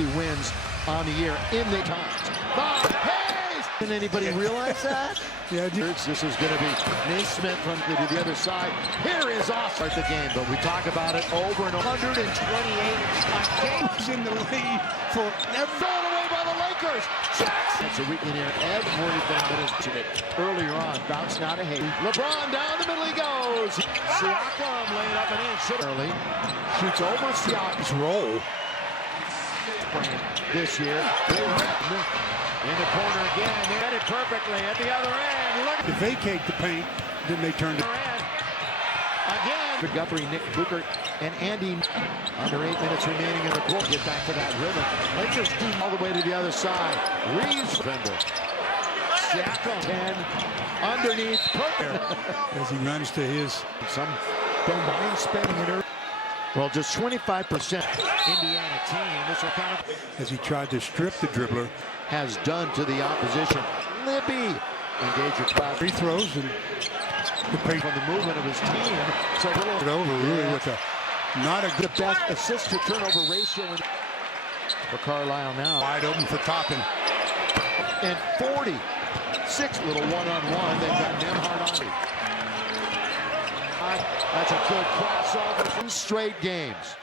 50 wins on the year in the times. Hayes! Did anybody realize that? Yeah, This is going to be Naismith from the other side. Here is Austin at the game, but we talk about it over and 128 games in the lead for thrown away by the Lakers. Jackson. It's a weekend here. Everything that is to it earlier on. Bounce now to Hayes. LeBron down the middle he goes. Siakam laying up and in. Early. Shoots over Siakam's roll. This year. In the corner again. They had it perfectly at the other end. Look to vacate the paint, then they turned it. Again. Guthrie, Nick Booker, and Andy. Under 8 minutes remaining in the quarter. Get back to that rhythm. Lakers team all the way to the other side. Reeves. Vendor. Siakam 10. Underneath. As he runs to his. Some don't mind spending it early. Well, just 25% Indiana team. This will kind of. As he tried to strip the dribbler. Has done to the opposition. Libby. Engage your class. Free throws and the pace on the movement of his team. So a little over really with a not a good best assist to turnover ratio for Carlisle now. Wide open for Toppin. And 46 little one-on-one. They've got Nemhard on. That's a good crossover. 2 straight games.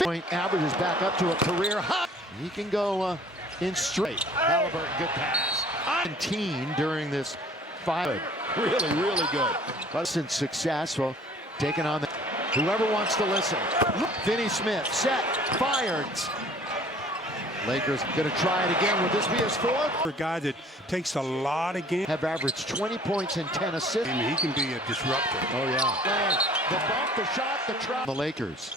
Point average is back up to a career high. He can go in straight. Halliburton, good pass. 19 during this fight. Really good. But since successful, taking on the whoever wants to listen. Finney Smith, set, fired. Lakers gonna try it again. Would this be his fourth? For a guy that takes a lot of games. Have averaged 20 points and 10 assists. And he can be a disruptor. Oh yeah. The bump, the shot, the trap. The Lakers.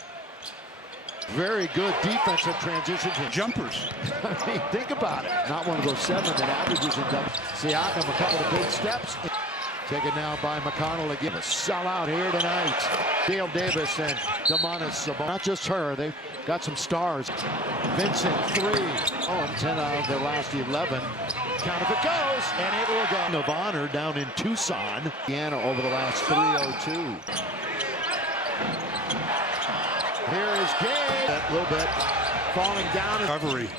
Very good defensive transition. Jumpers. I mean, think about it. Not one of those 7 that averages in double. Siakam, a couple of big steps. Taken now by McConnell again. A sellout here tonight. Dale Davis and Domantas Sabonis. Not just her, they've got some stars. Vincent, 3. Oh, 10 out of their last 11. Count if it goes, and it will go. Of honor down in Tucson. Indiana over the last 3:02. Here is Gay. A little bit falling down. Recovery.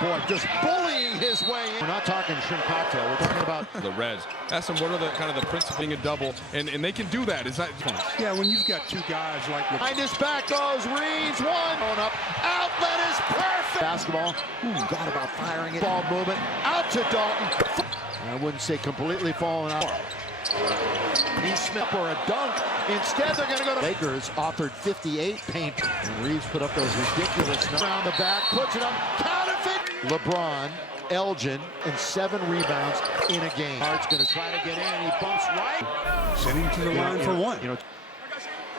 Boy, just bullying his way in. We're not talking shrimp cocktail. We're talking about the Reds. Ask them what are the kind of the principle being a double, and they can do that. Is that yeah? When you've got 2 guys like behind his back goes Reeves. 1 going up. Outlet is perfect. Basketball. Thought about firing it. Ball movement out to Dalton. I wouldn't say completely falling out. Smith or a dunk. Instead, they're going to go to Lakers. Offered 58 paint. And Reeves put up those ridiculous numbers. Around the back, puts it up. Counterfeit. LeBron, Elgin, and 7 rebounds in a game. Hart's going to try to get in. He bumps right. Sending to the line for 1. You know,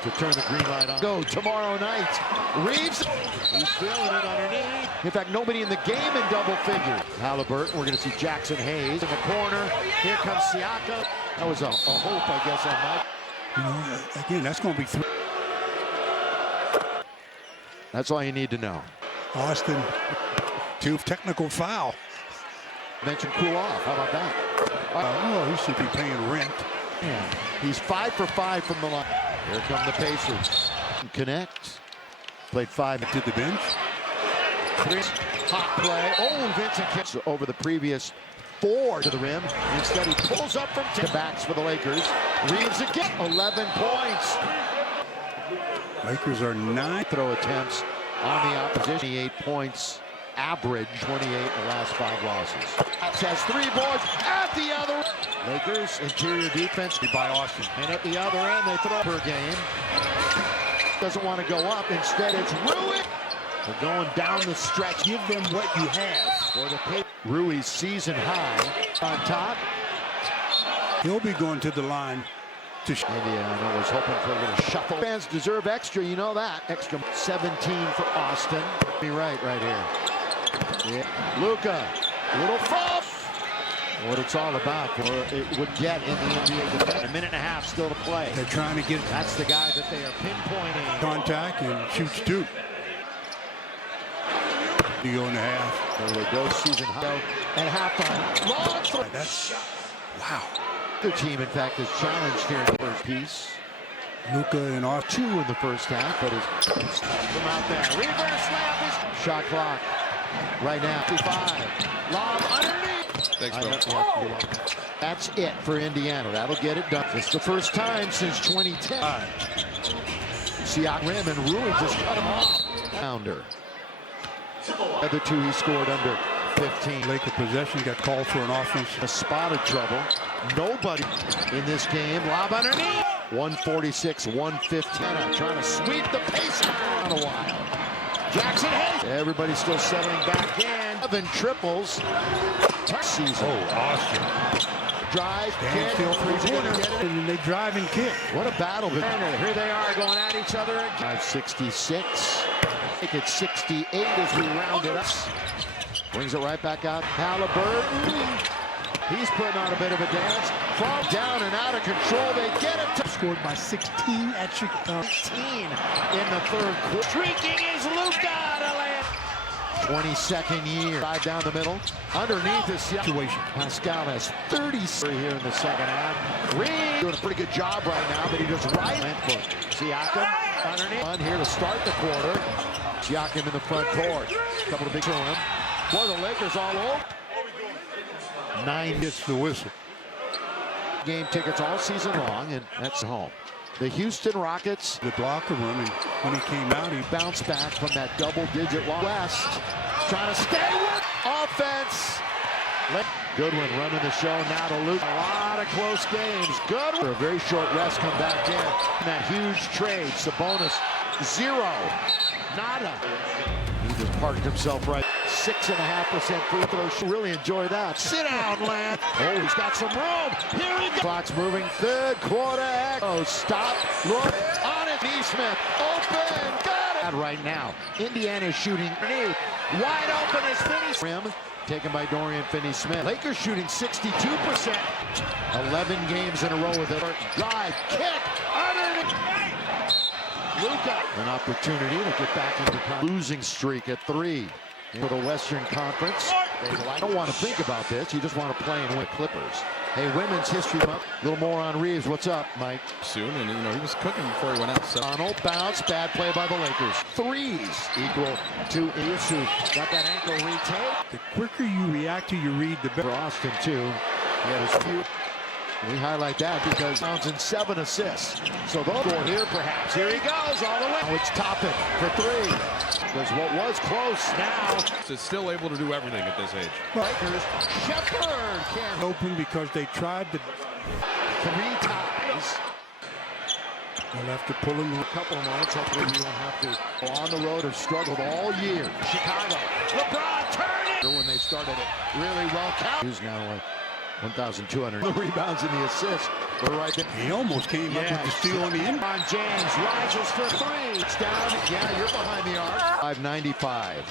to turn the green light on. Go tomorrow night. Reeves, he's feeling it underneath. In fact, nobody in the game in double figures. Halliburton, we're going to see Jackson Hayes in the corner. Here comes Siakam. That was a hope, I guess, on that. You know, again, that's going to be 3. That's all you need to know. Austin, 2 technical foul. Mention cool off. How about that? Oh, he should be paying rent. Yeah. He's 5 for 5 from the line. Here come the Pacers. Connect. Played 5 to the bench. 3. Hot play. Oh, Vincent kicks over the previous 4 to the rim. Instead, he pulls up from 10 backs for the Lakers. Reeves again. 11 points. Lakers are 9 throw attempts on the opposition. 28 points. Average 28 in the last 5 losses. Has 3 boards at the other. Lakers interior defense by Austin. And at the other end, they throw per game. Doesn't want to go up. Instead, it's Rui. They're going down the stretch. Give them what you have. For the Rui's season high on top. He'll be going to the line. Indiana was hoping for a little shuffle. Fans deserve extra, you know that. Extra 17 for Austin. Be right here. Yeah. Luka, little fall. What it's all about, or it would get in the NBA defense. A minute and a half still to play. They're trying to get. That's the guy that they are pinpointing. Contact and shoots 2. You go in the half. There they go, season high. And halftime. Long throw. That's wow. The team, in fact, is challenged here in the first piece. Luka and off 2 in the first half, but is from out there. Reverse slap is Shot clock right now. 55. Lob underneath. Thanks, bro. That's it for Indiana. That'll get it done. It's the first time since 2010. Seasson rim and Rui just cut him off. Pounder. The other two he scored under 15. Laker possession got called for an offense. A spot of trouble. Nobody in this game. Lob underneath. 146, 115. Trying to sweep the pace out a while. Jackson Hayes. Everybody's still settling back in. 11 triples. Seasson. Oh, Austin. Drive. Stand still for his winner. And they drive and kick. What a battle. Here they are going at each other again. 566. Make it 68 as we round it up. Brings it right back out. Halliburton. He's putting on a bit of a dance. From down and out of control. They get it. Scored by 16 at Chicago. 18 in the third quarter. Streaking is Luka. 22nd year. Drive down the middle. Underneath the situation. Pascal has 33 here in the second half. Reed doing a pretty good job right now, but he just right. Siakam underneath. One here to start the quarter. Siakam in the front court. Couple of big to him. Boy, the Lakers all over. 9 Gets the whistle. Game tickets all season long, and that's home. The Houston Rockets. The locker room, and when he came out, he Bounced back from that double-digit loss. West trying to stay with offense. Goodwin running the show now to Luke. A lot of close games. Goodwin. For a very short rest, come back in. That huge trade. Sabonis, 0. Nada. He just parked himself right. 6.5% free throw. Really enjoy that. Sit down, Lance. Oh, he's got some room. Here he goes. Clock's moving. Third quarter. Oh, stop. Look on it. Neesmith. Open. Got it. Right now. Indiana shooting underneath. Wide open is Finney. Rim taken by Dorian Finney-Smith. Lakers shooting 62%. 11 games in a row with it. Drive. Kick. Underneath. Luka. An opportunity to get back into the losing streak at 3 for the Western Conference. I don't want to think about this. You just want to play and win. Clippers. Hey, Women's History Month. A little more on Reeves. What's up, Mike? Soon, and he was cooking before he went out. So. Donald bounce. Bad play by the Lakers. Threes equal to Yusu. Got that ankle retake. the quicker you react to your read, the better. For Austin, too. He had his few. We highlight that because Townsend 7 assists. So they'll go here perhaps. Here he goes all the way. Now it's Toppin for 3. Because what was close now. Is still able to do everything at this age. Lakers. Shepherd can't Open because they tried to. 3 ties. They'll have to pull him. A couple of moments. Hopefully we won't have to. On the road have struggled all year. Chicago. LeBron turn it. When they started it really well. Who's now 1,200. The rebounds and the assists were right there. He almost came up with the steal on the end. On James rises for 3. It's down. Yeah, you're behind the arc. 595.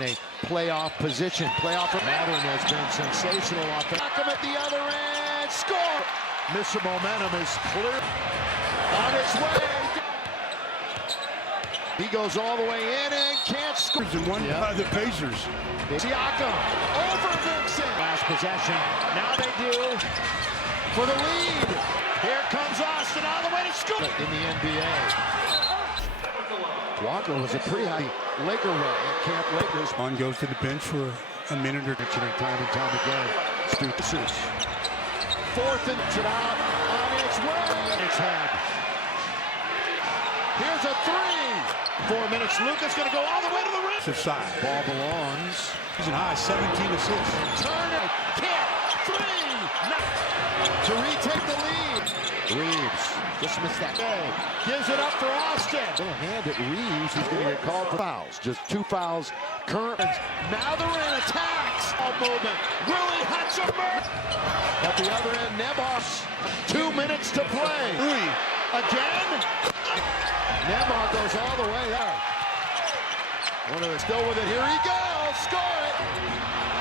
A playoff position. Playoff. Mattern has been sensational offense. Knock him at the other end. Score. Mr. Momentum is clear. On its way. He goes all the way in and can't score. And one by the Pacers. Siakam over Vincent. Last possession. Now they do for the lead. Here comes Austin all the way to score. In the NBA. Walker was a pretty high Laker run at Camp Lakers. On goes to the bench for a minute or two. Time and time again. Seuss. Fourth and it out on its way. It's had. Here's a 3. 4 minutes. Luka's going to go all the way to the rim. Side. Ball belongs. Season high, 17 assists. Turn it. Kick. 3. To retake the lead. Reeves just missed that. Gives it up for Austin. Little hand at Reeves. He's going to get called for fouls. Just 2 fouls. Current. Now they're in attacks. All movement. Rui Hachimura. At the other end, Nebos. 2 minutes to play. Rui again. Nemar goes all the way there. One of them still with it. Here he goes. Score it.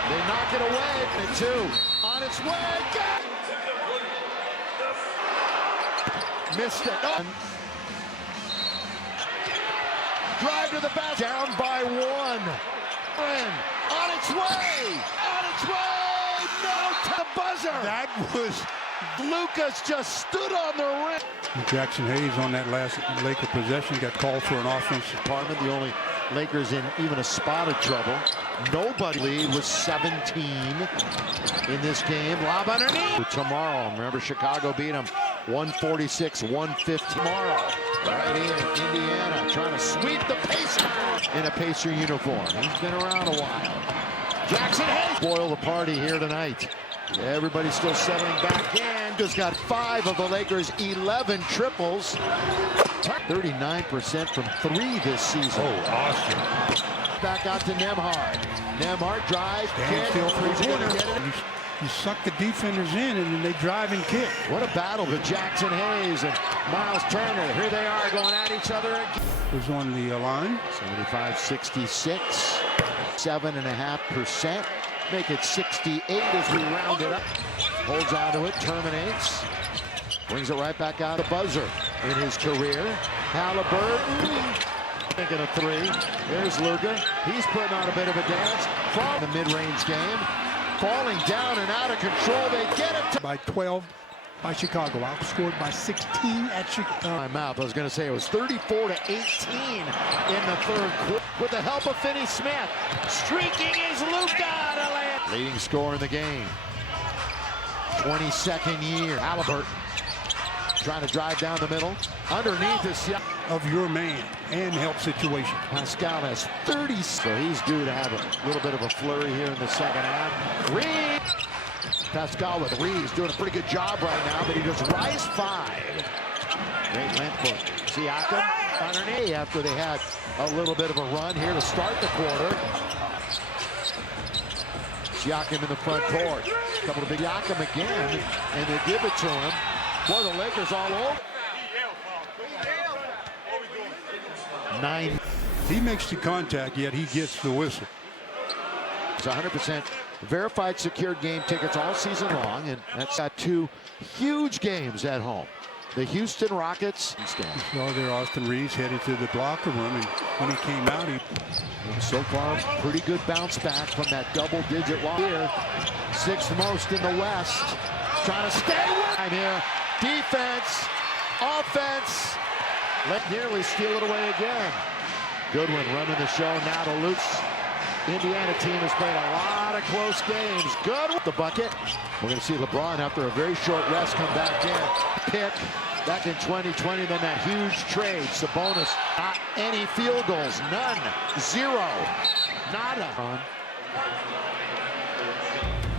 They knock it away. And 2 on its way. Got it. Missed it. Oh. Drive to the back. Down by 1. On its way. On its way. No to the buzzer. That was. Lucas just stood on the rim. Jackson Hayes on that last Laker possession got called for an offensive. Department, the only Lakers in even a spot of trouble. Nobody lead was 17 in this game. Lob underneath. Tomorrow, remember Chicago beat them 146-150. Tomorrow, right in Indiana, trying to sweep the Pacers in a Pacer uniform. He's been around a while. Jackson Hayes spoil the party here tonight. Everybody's still settling back in. Just got 5 of the Lakers' 11 triples. 39% from 3 this season. Oh, awesome. Back out to Nembhard. Nembhard drives. Can't feel free. You suck the defenders in, and then they drive and kick. What a battle with Jackson Hayes and Miles Turner. Here they are going at each other again. Was on the line. 75-66. 7.5%. Make it 68 as we round it up. Holds on to it, terminates. Brings it right back out. The buzzer in his career. Halliburton making a 3. There's Luka. He's putting on a bit of a dance. From the mid-range game. Falling down and out of control. They get it to By 12 by Chicago. Outscored by 16 at Chicago. my mouth. I was going to say it was 34-18 in the third quarter. With the help of Finney Smith. Streaking is Luka. Leading scorer in the game. 22nd year. Halliburton trying to drive down the middle. Underneath is Of your man and help situation. Pascal has 30. So he's due to have a little bit of a flurry here in the second half. Reed. Pascal with Reeves doing a pretty good job right now, but he does rise 5. Great length for Siakam underneath after they had a little bit of a run here to start the quarter. Siakam in the front court. Couple of big Siakam again, and they give it to him. Boy, the Lakers all over. 9. He makes the contact, yet he gets the whistle. It's 100% verified secured game tickets all season long, and that's got 2 huge games at home. The Houston Rockets. So there, Austin Reeves headed to the locker room, and when he came out, he So far, pretty good bounce back from that double-digit loss here. 6th most in the West. Trying to stay with him here. Defense, offense. Let nearly steal it away again. Goodwin running the show now to Luke's Indiana team has played a lot of close games. Good with the bucket. We're going to see LeBron after a very short rest come back in. Pick back in 2020, then that huge trade. Sabonis, not any field goals, none, 0, nada.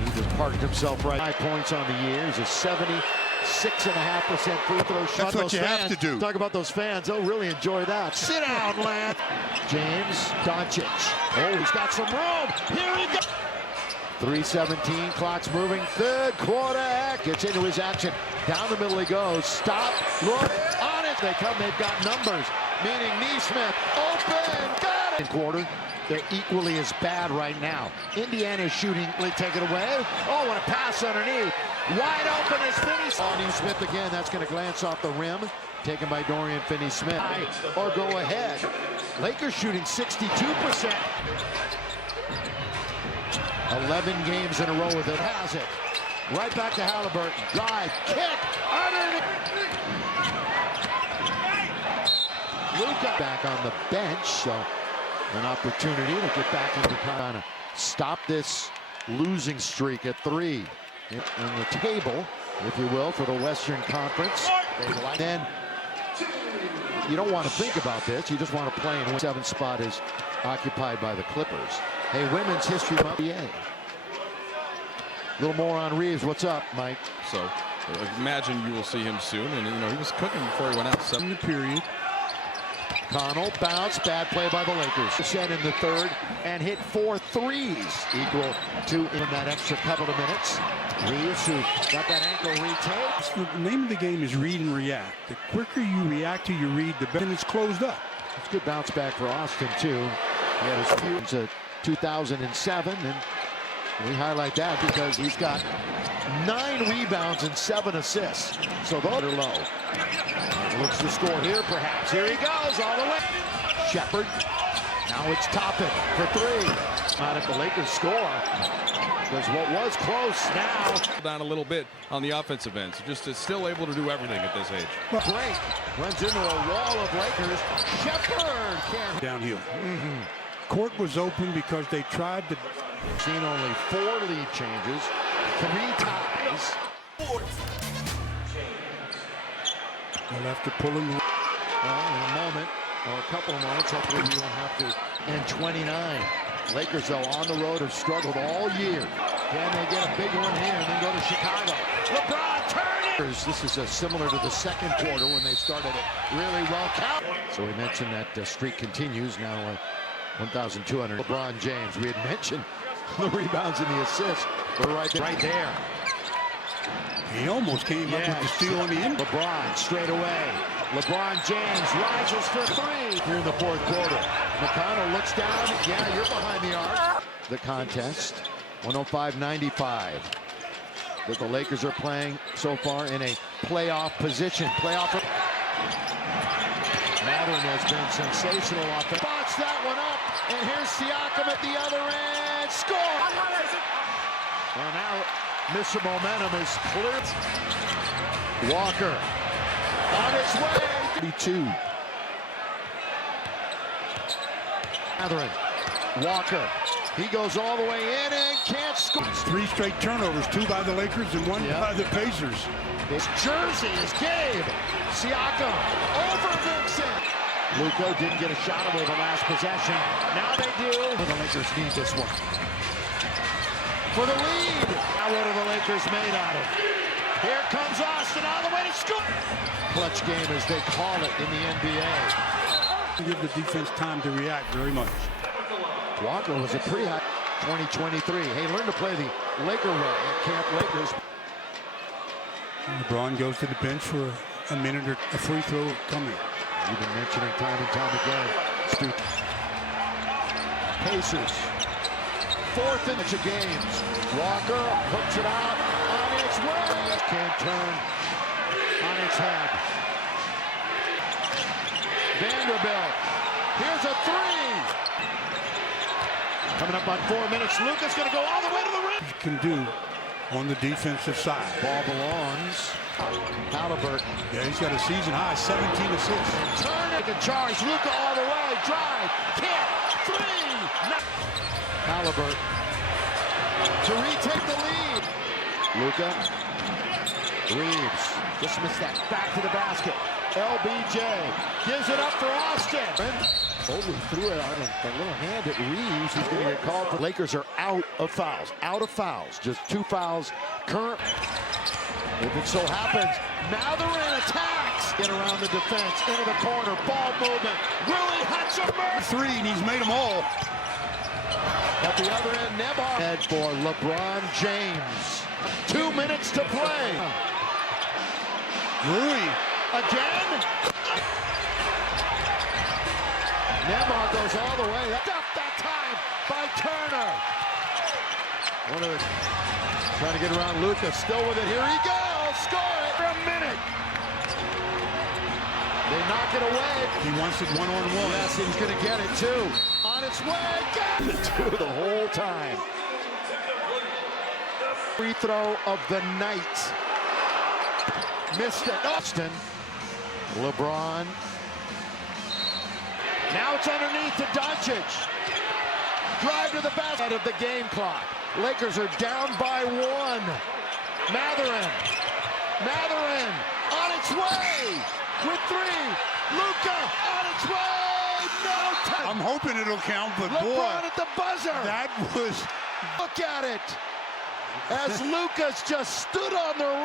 He just parked himself right. 5 points on the year. He's a 76.5% free throw shot. That's what you have to do. Talk about those fans. They'll really enjoy that. Sit down, Lance. James Doncic. Oh, he's got some room. Here he goes. 3:17. Clock's moving. Third quarter. Gets into his action. Down the middle he goes. Stop. Look. On it. They come. They've got numbers. Meaning Neesmith. Open. Got it. Quarter. They're equally as bad right now. Indiana's shooting. Take it away. Oh, what a pass underneath. Wide open is Finney-Smith again. That's going to glance off the rim. Taken by Dorian Finney-Smith. Or go ahead. Lakers shooting 62%. 11 games in a row with it. Has it. Right back to Halliburton. Drive. Kick. Underneath. Luka back on the bench. So an opportunity to get back into kind of stop this losing streak at 3. On the table, if you will, for the Western Conference. Then you don't want to think about this. You just want to play in 7th spot is occupied by the Clippers. Hey, Women's History Month. A little more on Reeves. What's up, Mike? So imagine you will see him soon. And, you know, he was cooking before he went out. in the period. Connell bounce, bad play by the Lakers. Set in the third and hit 4 threes, equal to in that extra couple of minutes. Reeves, who got that ankle retaped. The name of the game is read and react. The quicker you react to your read, the better it's closed up. It's a good bounce back for Austin, too. He had his few in 2007, and we highlight that because he's got 9 rebounds and 7 assists. So those are low. Looks to score here, perhaps. Here he goes all the way. Shepard Now it's Toppin for three. Not if the Lakers score. Because what was close now. Down a little bit on the offensive end. So just is still able to do everything at this age. Great. Runs into a wall of Lakers. Shepherd can't. Downhill. Court was open because they tried to. Seen only 4 lead changes. 3 ties. They'll have to pull him. Well, in a moment, or a couple of moments, hopefully we won't have to. And 29. Lakers, though, on the road have struggled all year. Can they get a big one here and then go to Chicago? LeBron turning! This is similar to the second quarter when they started it really well. So we mentioned that the streak continues now. 1,200. LeBron James. We had mentioned the rebounds and the assists. We're right there. He almost came up with the steal on the end. LeBron straight away. LeBron James rises for 3 here in the fourth quarter. McConnell looks down. Yeah, you're behind the arc. The contest, 105-95. That the Lakers are playing so far in a playoff position. Matherin has been sensational offense. Spots that one up, and here's Siakam at the other end. Score! Well, now Mr. Momentum is cleared. Walker on his way. 32. Matherin. Walker. He goes all the way in and can't score. 3 straight turnovers, 2 by the Lakers and 1 by the Pacers. His jersey is Gabe. Siakam over Vincent. Luka didn't get a shot away the last possession. Now they do. The Lakers need this one. For the lead. Now what are the Lakers made out of? Here comes Austin all the way to score. Clutch game as they call it in the NBA. Give the defense time to react very much. Walker was a pretty high 2023. Hey, learn to play the Laker way at Camp Lakers. LeBron goes to the bench for a minute or a free throw coming. You've been mentioning time and time again. Stu. Pacers. 4th in the games. Walker hooks it out on its way. Can't turn on its head. Vanderbilt. Here's a 3. Coming up on 4 minutes. Luka's going to go all the way to the rim. Can do on the defensive side. Ball belongs. Halliburton. Yeah, he's got a season high 17 assists. Turn it and charge. Luka all the way. Drive. Can't. 3. Halliburton. To retake the lead. Luka. Reeves. Just missed that. Back to the basket. LBJ gives it up for Austin. Threw it on a little hand at Reeves. He's going to get called. The Lakers are out of fouls. Out of fouls. Just 2 fouls. Current. If it so happens, Matherin attacks. Get around the defense. Into the corner. Ball movement. Willie Hutchinson. 3, and he's made them all. At the other end, Nebar. Head for LeBron James. 2 minutes to play. Rui. Again. Neymar goes all the way. Stopped that time by Turner. Trying to get around Luka. Still with it. Here he goes. Score it for a minute. They knock it away. He wants it one-on-one. Yes, he's going to get it too. On its way. Got it too the whole time. Free throw of the night. Missed it. Austin. LeBron. Now it's underneath to Doncic. Drive to the basket of the game clock. Lakers are down by 1. Matherin. Matherin on its way with 3. Luka on its way. No time. I'm hoping it'll count, but LeBron boy, at the buzzer. that was. Look at it. As Luka's just stood on the rim.